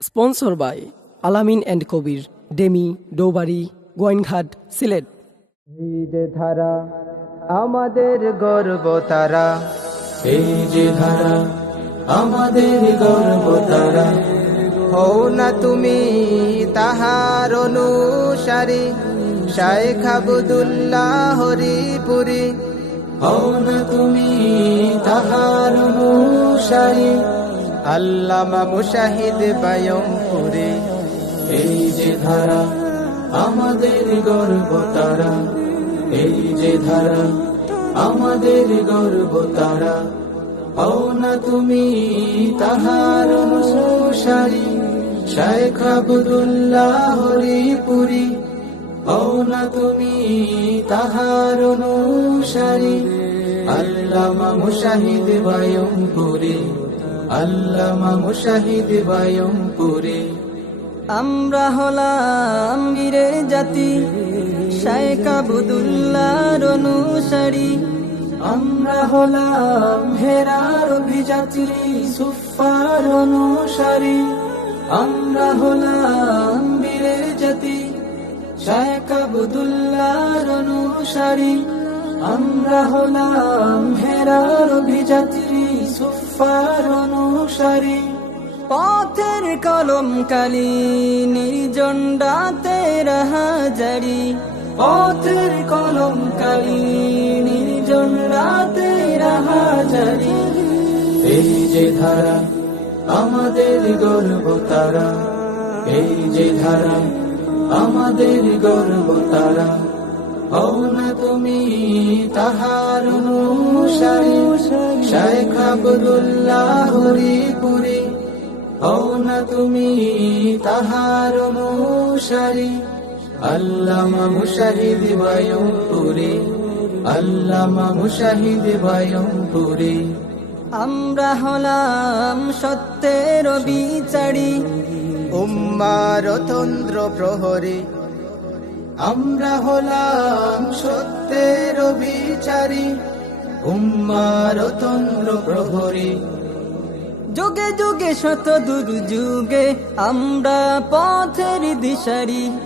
Sponsor by Alamin and Kabir demi Doubari Goainghat Sylhet. এই যে ধারা আমাদের গর্ব তারা। এই যে ধারা আমাদের গর্ব তারা। হও না তুমি তাহার অনুসারী শাইখ আবুদুল্লাহ হরিপুরি। হও না তুমি তাহার অনুসারী আল্লামা মুশাহিদ বায়মপুরি। এই যে ধারা আমাদের গর্ব তারা, এই যে ধারা আমাদের গর্ব তারা, হও না তুমি তাহার অনুসারী শাইখ আবদুল্লাহ হরিপুরি, হও না তুমি তাহার অনুসারী, আল্লামা মুশাহিদ বায়মপুরি। আল্লামা মুশাহিদ বায়মপুরি। আমরা হলাম বীরের জাতি শাইখ আবুদুল্লাহর অনুসারী। আমরা হলাম হেরার অভিজাতি সুফার অনুসারী। আমরা হলাম বীরের জাতি শায়ক আবদুল্লাহর অনুসারী। আমরা হলাম হেরার অভিজাতি সুফার অনুসারী। পথের কলম কালি নির্জন রাতে রাহাজারি। পথের কলম কালি নির্জন রাতে রাহাজারি। এই যে ধারা, আমাদের গর্ব তারা। এই যে ধারা, আমাদের গর্ব তারা। হও না তুমি তাহার অনুসারী শাইখ আবদুল্লাহ হরিপুরি। হও না তুমি তাহার অনুসারী, আল্লামা মুশাহিদ বায়মপুরি, আল্লামা মুশাহিদ বায়মপুরি। আমরা হলাম সত্যের বিচারি, উম্মার তন্দ্র প্রহরী। আমরা হলাম সত্যের বিচারী উম্মার তন্দ্র প্রহরী। যুগে যুগে শত দুর্যুগে আমরা পথের দিশারি।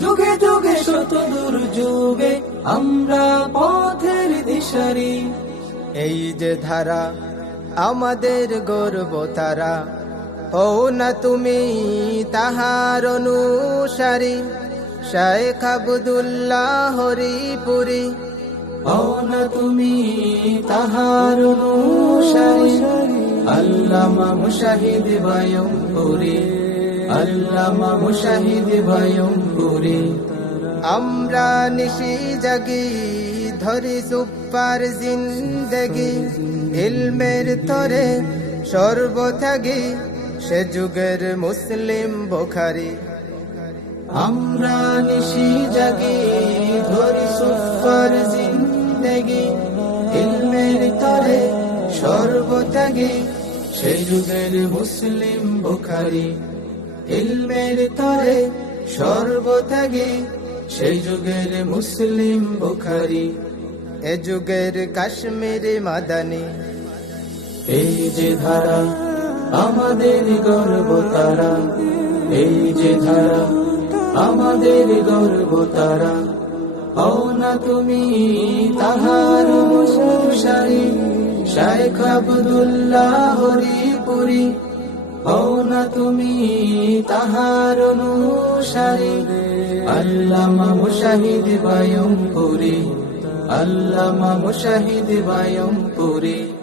যুগে যুগে শত দুর্যোগে আমরা পথের দিশারি। এই যে ধারা আমাদের গর্ব তারা, হও না তুমি তাহার অনুসারী। শাইখ আবদুল্লাহ হরিপুরি। না তুমি তাহার অনুসারী। আল্লামা মুশাহিদ বায়মপুরি। আল্লামা মুশাহিদ বায়মপুরি। আমরা নিশি জাগি ধরি সুপার জিন্দগি। ইলমের তরে সর্বত্যাগী সে যুগের মুসলিম বোখারি। আমরা নিশি জাগি, ধরি সুফার জিন্দেগি, ইলমের তরে সর্বত্যাগী সেই যুগের মুসলিম বুখারি। ইলমের তরে সর্বত্যাগী সেই যুগের মুসলিম বুখারি। এ যুগের কাশ্মীর মাদানি। এই যে ধারা আমাদের গর্ব তারা, এই যে ধারা আমাদের গর্ব তারা। হও না তুমি তাহার অনুসারী শাইখ আবদুল্লাহ হরিপুরি। হও না তুমি তাহার অনুসারী, আল্লামা মুশাহিদ বায়মপুরি। আল্লামা মুশাহিদ বায়মপুরি।